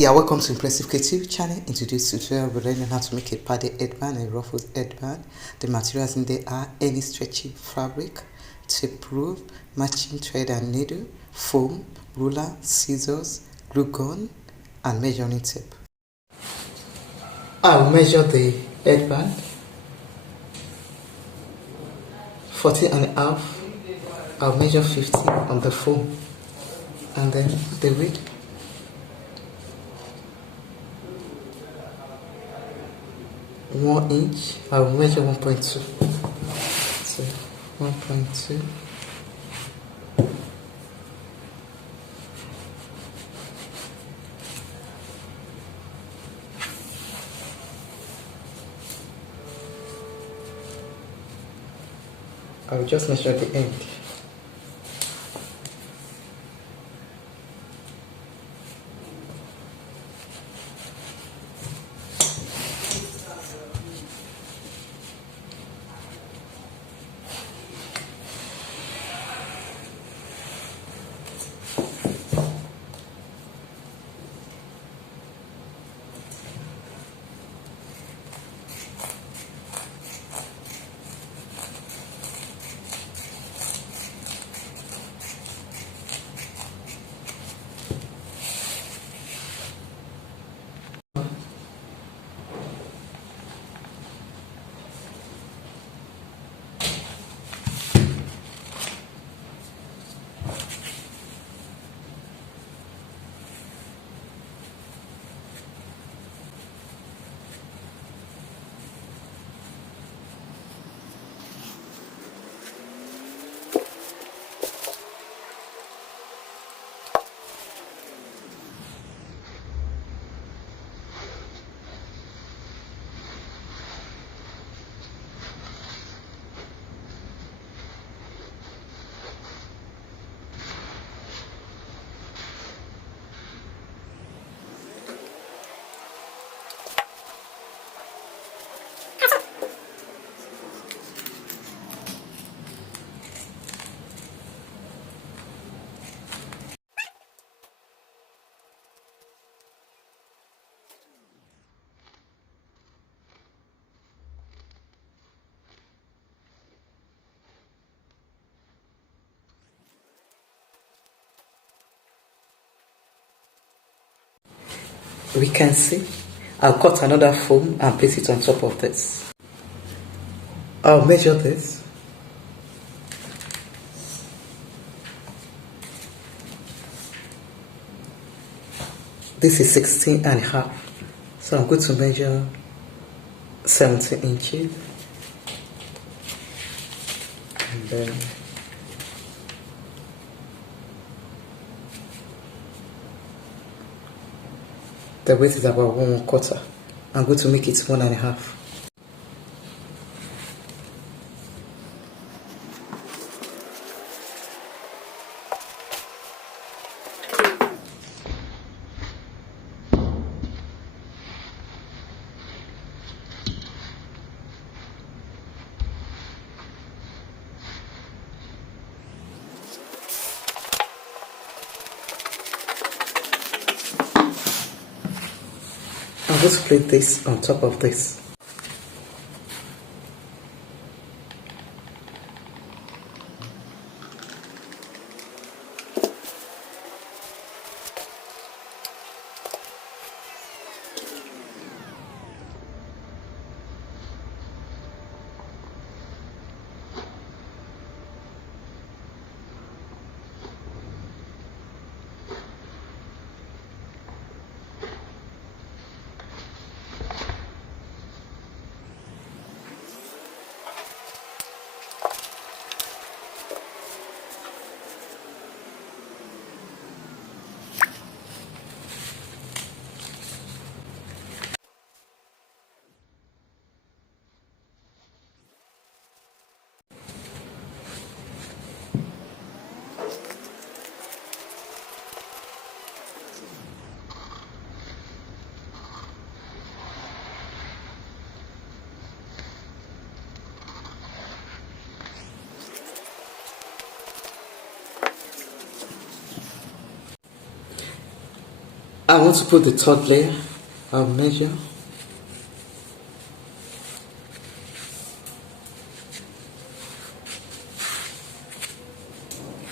Yeah, welcome to Impressive Creative channel. In today's tutorial, we're learning how to make a padded headband and Ruffles headband. The materials in there are any stretchy fabric, tape rule, matching thread and needle, foam, ruler, scissors, glue gun, and measuring tape. I'll measure the headband 14 and a half. I'll measure 50 on the foam, and then the width 1 inch. I will measure 1.2. So 1.2. I will just measure the end. We can see I'll cut another foam and place it on top of this. I'll measure this. This is 16 and a half. So I'm going to measure 17 inches. And then the width is about 1/4. I'm going to make it 1 and a half. I'm going to place this on top of this. I want to put the third layer. I'll measure.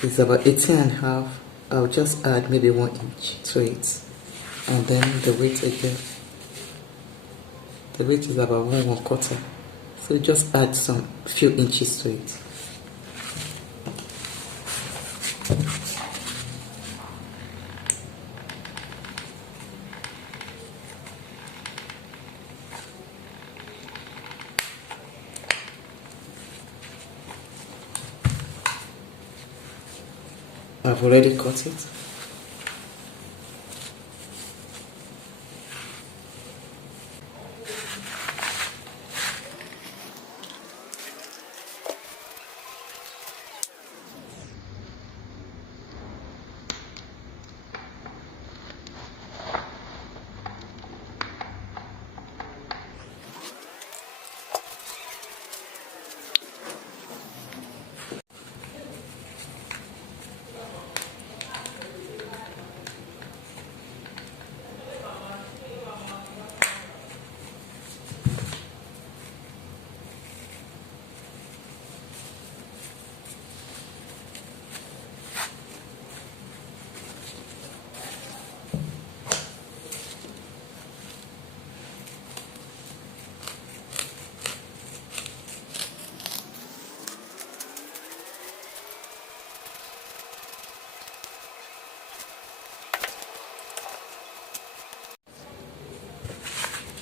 It's about 18.5. I'll just add maybe 1 inch to it. And then the weight again. The weight is about 1/4. So just add some few inches to it. I've already cut it.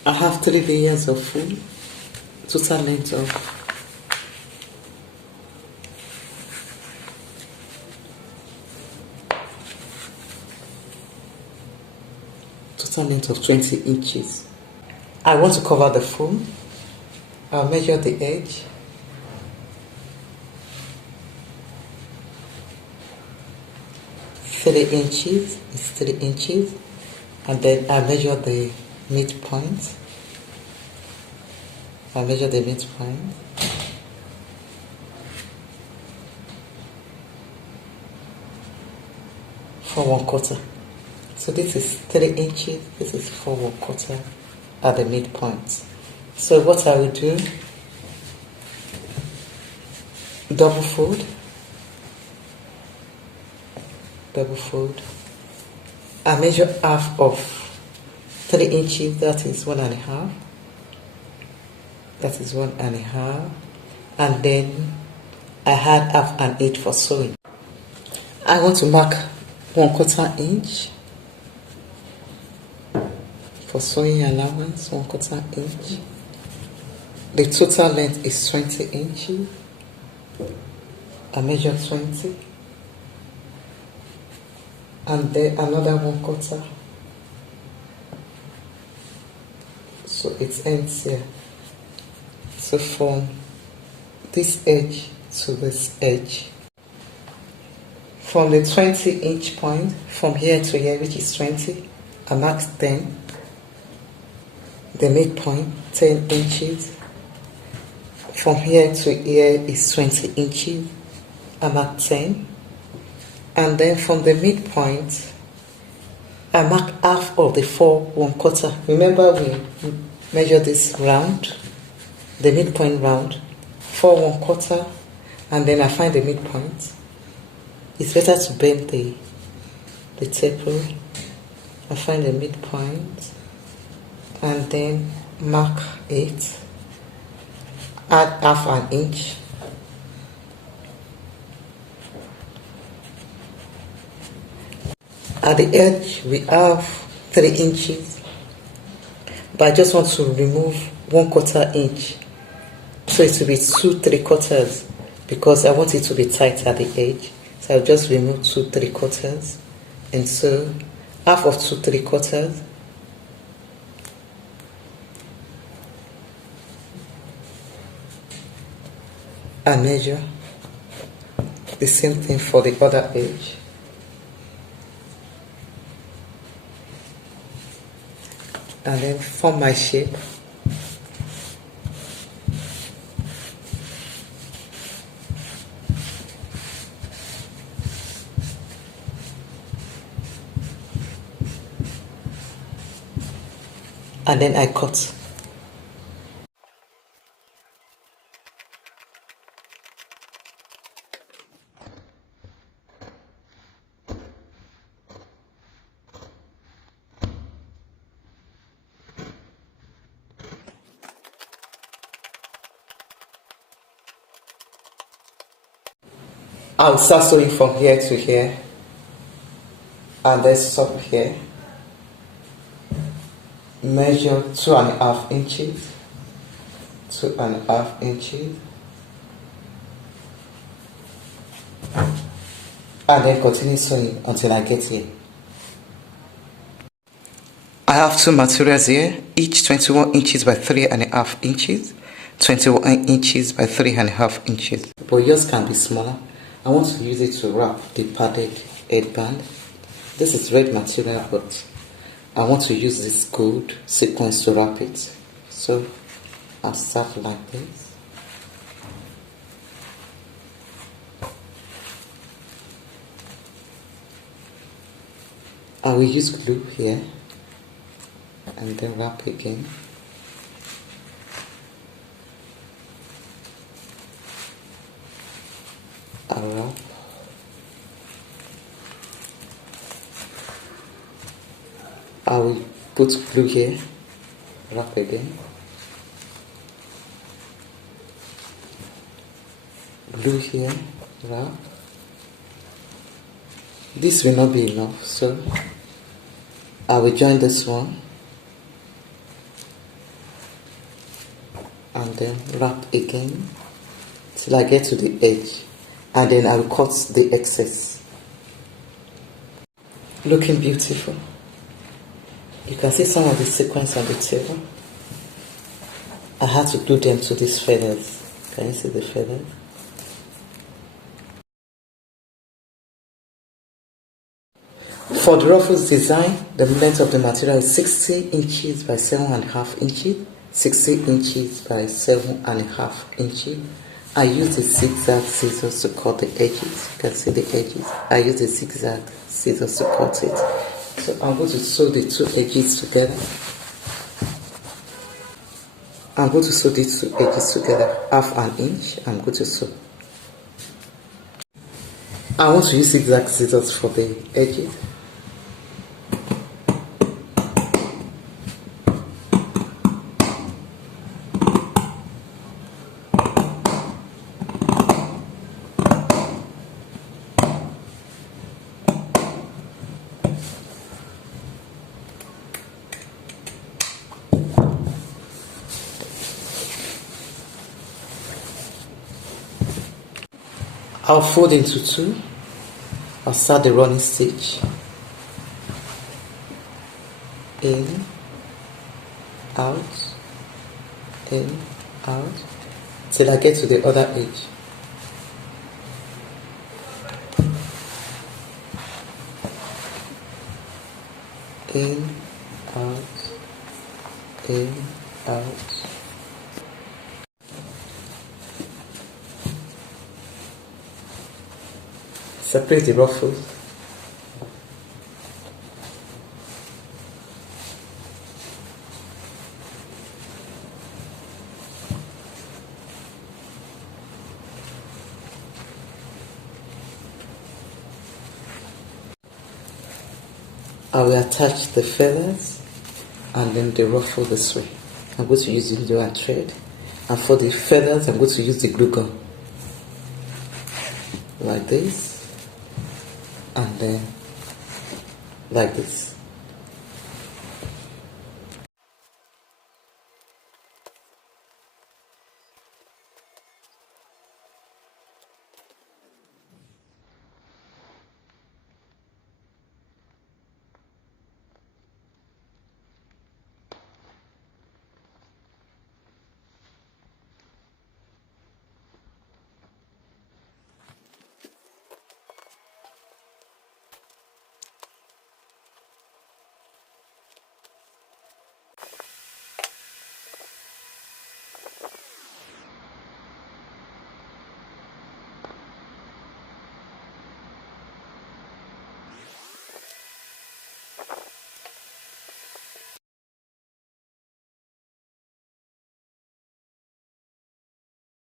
I have 3 layers of full, total length of total length of 20 inches. I want to cover the full. I'll measure the edge. Three inches is 3 inches, and then I measure the midpoint. I measure the midpoint. For 1/4. So this is 3 inches, this is for 1/4 at the midpoint. So what I will do, double fold. I measure half of 3 inches, that is 1.5. That is 1.5. And then I had 1/2 inch for sewing. I want to mark 1/4 inch for sewing allowance, 1/4 inch. The total length is 20 inches. I measure 20. And then another 1/4. So it ends here. So from this edge to this edge, from the 20 inch point, from here to here, which is 20, I mark 10. The midpoint, 10 inches. From here to here is 20 inches. I mark 10. And then from the midpoint, I mark half of the 4 1/4. Remember we measure this round, the midpoint round, 4 1/4, and then I find the midpoint. It's better to bend the taper. I find the midpoint, and then mark it, add 1/2 inch. At the edge we have 3 inches, but I just want to remove 1/4 inch, so it will be 2 3/4, because I want it to be tight at the edge. So I'll just remove 2 3/4, and so half of 2 3/4. And measure the same thing for the other edge. And then form my shape. and then I cut. I'll start sewing from here to here, and then stop here. Measure 2.5 inches, 2.5 inches, and then continue sewing until I get here. I have two materials here, each 21 inches by 3.5 inches, 21 inches by 3.5 inches. But yours can be smaller. I want to use it to wrap the padded headband. This is red material, but I want to use this gold sequence to wrap it. So I'll start like this. I will use glue here and then wrap again. I'll wrap. I will put glue here, wrap again. Glue here, wrap. This will not be enough, so I will join this one and then wrap again till I get to the edge, and then I will cut the excess. Looking beautiful. You can see some of the sequins on the table. I had to glue them to these feathers. Can you see the feathers? For the ruffles design, the length of the material is 60 inches by 7.5 inches, 60 inches by 7.5 inches. I use the zigzag scissors to cut the edges. You can see the edges. I use the zigzag scissors to cut it. So I'm going to sew the two edges together. I'm going to sew these two edges together, 1/2 inch. I'm going to sew. I want to use zigzag scissors for the edges. I'll fold into two. I'll start the running stitch. In, out, in, out, till I get to the other edge. In, out, in, out. Separate the ruffles. I will attach the feathers and then the ruffle this way. I'm going to use the needle and thread, and for the feathers I'm going to use the glue gun like this, and then like this.